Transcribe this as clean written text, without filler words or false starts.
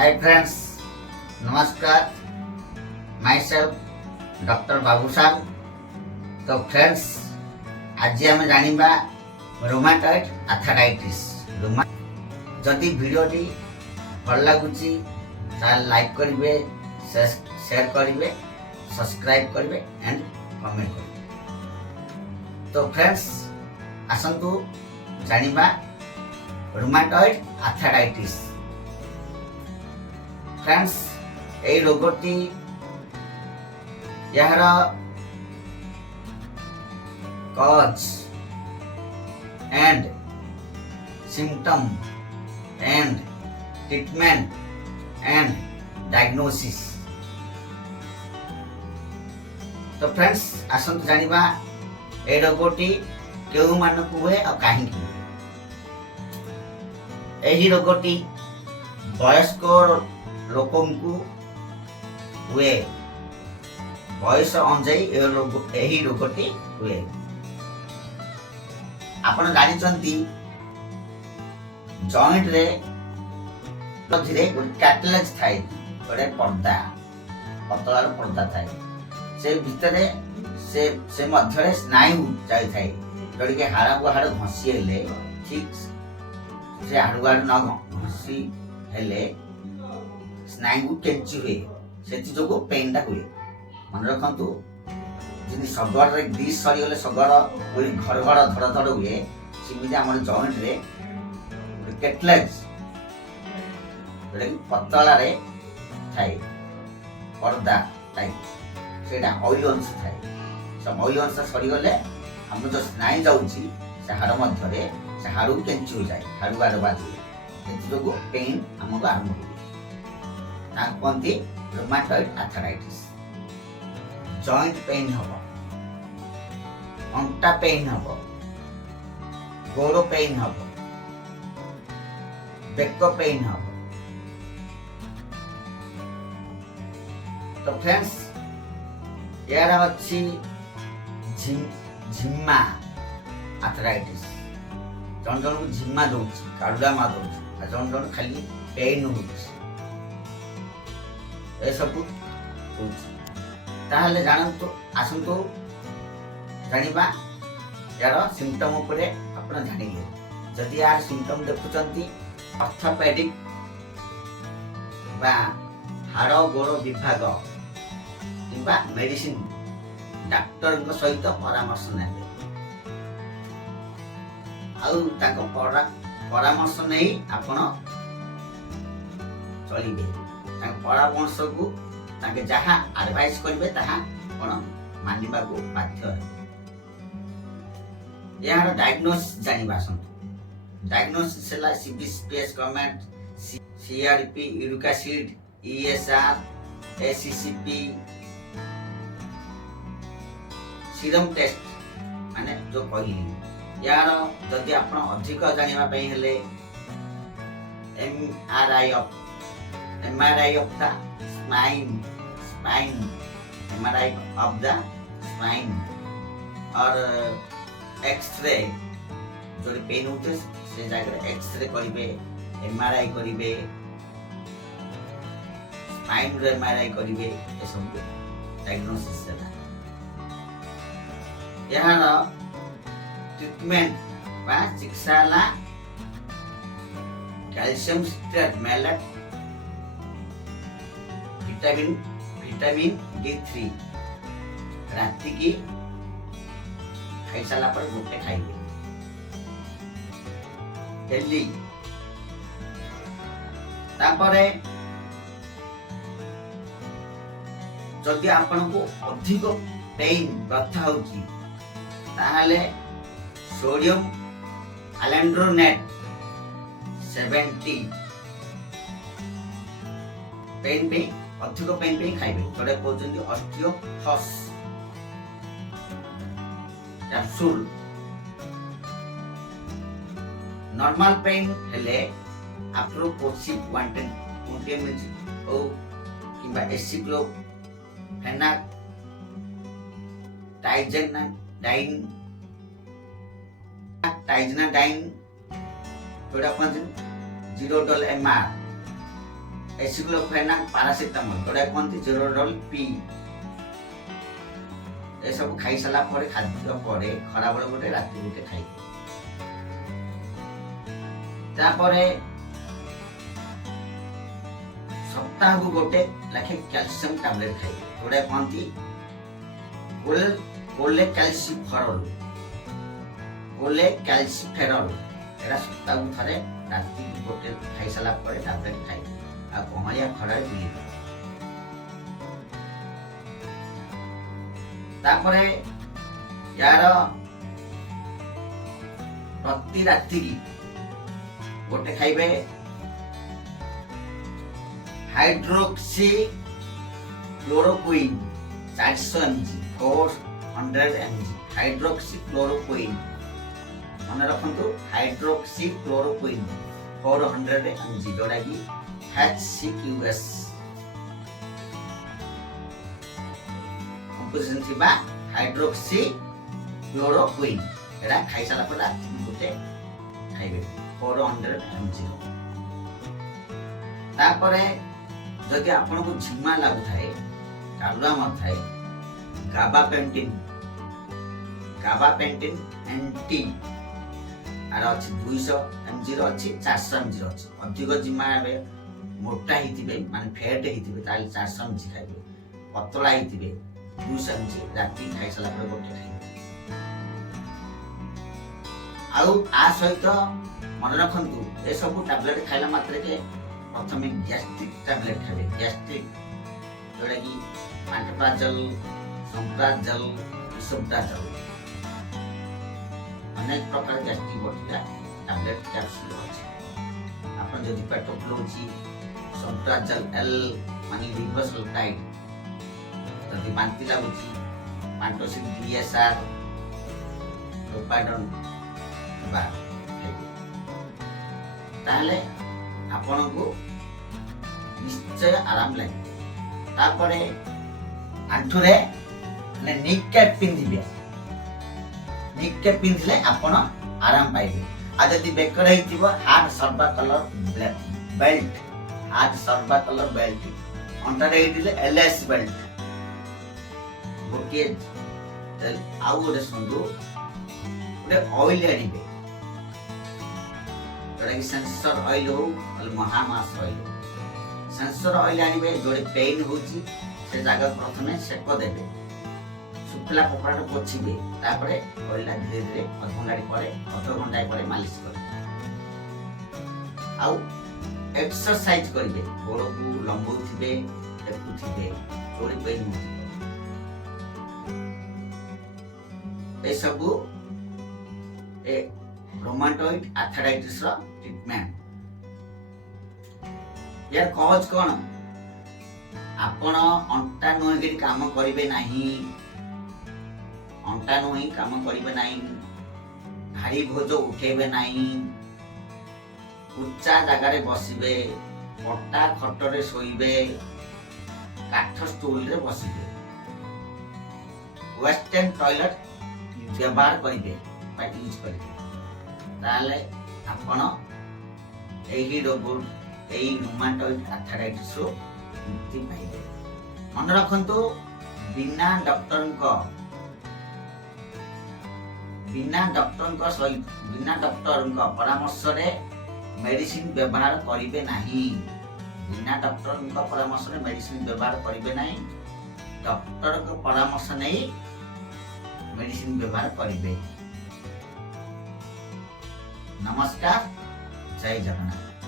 हाय friends, नमस्कार। Myself doctor Babusal. तो friends, आज आम जानिबा rheumatoid arthritis। जदि वीडियोटी भल लगुची ताल लाइक करिवे, शेयर करिवे, सब्सक्राइब करिवे एंड कमेंट करिवे। तो फ्रेंड्स, आसंतु जानिबा rheumatoid arthritis। फ्रेंड्स, ए रोगटी यार cause and symptom and treatment and diagnosis. तो फ्रेंड्स, आसंतु जानिबा ए रोगटी केउ मानकु हुए और काहे हुए। एही रोगटी वयस्क लोकंकु हुए, बयस अनुजाई एही रोगटी हुए। आपण जानिचंती जॉइंट रे मझिरे कैटलेज थाए, गोटे पर्दा, पतलार पर्दा थाए। से भितरे से मध्यरे स्नायु जाई थाए, जोड़ी के हाड़ को हाड़ घसी हेले ठीक से हाड़ हाड़ न घसी हेले स्नायु केंची हुए, सेति जोगो पेन टा हुए। मन रखंतु, जिनि सगर रे ग्रीस सरी गले सगर पूरी घर घर धड़ धड़ हुए, सिमिति हमर जॉइंट रे कैटलेज जोटा कि पतला रे थाए, पर्दा टाइप, सेटा ऑयल अंश थाए। सब ऑयल अंश सरी गले हम जो स्नायु जाउची से हाड़ मध्यरे से हाड़ केंची हो जाए, हाड़ हाड़ बाजे, सेति जोगो पेन हमको आरंभ हुए। कहती rheumatoid arthritis। जॉइंट पेन हम, अंटा पेन हम, गोड़ पेन हम, बेक पेन हम। तो फ्रेंड्स, यार अच्छी झिम्मा आर्थराइटिस। जन जन को झिम्मा दौची, काड़ुआ मा दौची, जन जन खाली पेन होची, ए सब ताहले जानंतु। आसंतु जानिबा यार सिम्पटम उपरे आपण जानिले। जदि यार सिम्पटम देखुचंती ऑर्थोपेडिक बा हाड़ गोड़ विभाग किंबा मेडिसिन डॉक्टर को सहित परामर्श नेबे, आउ ताको परामर्श नै आपण चलिबे। परामर्श को ताके जहाँ एडवाइस करिवे ताहा कोन मानिबा को बाध्य है। यार डायग्नोसिस जानिबा संतु। डायग्नोसिस हला CBS comment, CRP, uric acid, ESR, ACCP, serum test माने जो कहली। यार जदि आपण अधिक जानिबा पई हेले MRI of the spine, MRI of the spine, और एक्सरे जो पेन होते से जगह एक्सरे करिवे, MRI करिवे, स्पाइन रे MRI करिवे, ए सब डायग्नोसिस है। यहाँ ट्रीटमेंट बा चिकित्सा ला calcium citrate malate, vitamin D3 राति की खाई साला पर गोटे खाइबे डेली। तापरे जदि आपन को अधिक पेन व्यथा होची ताहले सोडियम एल्ड्रोनेट 70 पेन पे अधिक पेन पे खाइबे। जोड़े कहते ऑस्टियोफॉस कैप्सूल। नॉर्मल पेन हेले अप्रोपोसिक 120 mg ओ किबा एसिक्लो फेना टाइजेनाडाइन जोड़ा 0 ml एसिक्लोफेनाक पारासिटामोल जोड़ा कहते जेरोडोल पी ए सब खाई सारा पर खाद्य पर खरा बेल गोटे राति गोटे खाई तापरे सप्ताह को गोटे लाखे कैल्शियम टैबलेट खाई जोड़ा कहती कोले कैल्सिफेरॉल एरा सप्ताह को थरे राति गोटे खाई सारा पर टैबलेट खाई आ कमलिया खरारे बुली तापरे यार प्रति राति की गोटे खाइबे hydroxychloroquine 400 mg 400 mg hydroxychloroquine मन रखंतु हाइड्रोक्सी क्लोरोक्विन 400 mg जोड़ा की HCQS कंपोजिशन थिबा हाइड्रोक्सी क्लोरोक्विन एरा खाइ साला पर राति गोटे खाइबे 400 mg तापरे जदि आपन को झिमा लागु थाए कालुआ मत थाए गाबापेंटिन एंटी आर अछि 200 mg रो अछि 400 mg रो अछि अधिक जिमा बे मोटा हितिबे माने फैट हितिबे ताले 400 mg खाइबे पतला हितिबे 200 mg राति खाइ साला पर गोटे खाइबे आउ आ सहित मन रखंतु ए सब टैबलेट खाइला मात्रे के प्रथमे गैस्ट्रिक टैबलेट खाइबे गैस्ट्रिक जोड़ा की पांटप्राजल संप्राजल इसोप्राजल अनेक प्रकार गैस्ट्रिक बटिका टैबलेट कैप्सूल अछि आपन जदि पेट फ्लोची संप्राजल एल माने लिवोसल्टाइड जदि बांति लागुची पांटोसिन डीएसआर रोपाडन बा ताले आपन को निश्चय आराम लगे तापरे आंठुरे ने निक कैप पिंधिबे निक कैप पिंधिले आपन आराम पाइबे आ जदि बेकर हितिबो हार्ड सर्वा कलर बेल्ट हार्ड सर्वा कलर बेल्ट अंतरे हितिले एलएस बेल्ट गोटे आउ गोटे सुंदु गोटे ऑयल आनिबे जोड़ा कि सेंसर ऑयल हो महामास ऑयल सेंसर ऑयल आनिबे जोड़े पेन होची से जगह प्रथमे सेक देबे सुखला कपड़ा पोछिबे तापरे ऑयल धीरे धीरे अध घंटा पर मालिश करे आउ एक्सरसाइज करिवे गोड़ को लंबौथिबे देखुथिबे जोड़े पेन होथिबे ए सब ए rheumatoid arthritis रो ट्रीटमेंट यार कॉज कोन आपण अंटा नोही काम करिवे नाही अंटा नोही काम करिवे नाही भारी भोज उठेबे नाही उच्चा जगह रे बसिबे पट्टा खटरे सोइबे काठ स्टूल रे बसिबे वेस्टर्न टॉयलेट व्यवहार करिबे बा यूज करिबे ताले आपण एही रोग एही रूमाटॉइड आर्थराइटिस रो मुक्ति पाइबे मन रखंतु बिना डॉक्टर परामर्श रे मेडिसिन व्यवहार करिवे नाही बिना डॉक्टर परामर्श रे मेडिसिन व्यवहार करिवे नाही डॉक्टर को परामर्श नै मेडिसिन व्यवहार करिवे नमस्कार जय जगन्नाथ।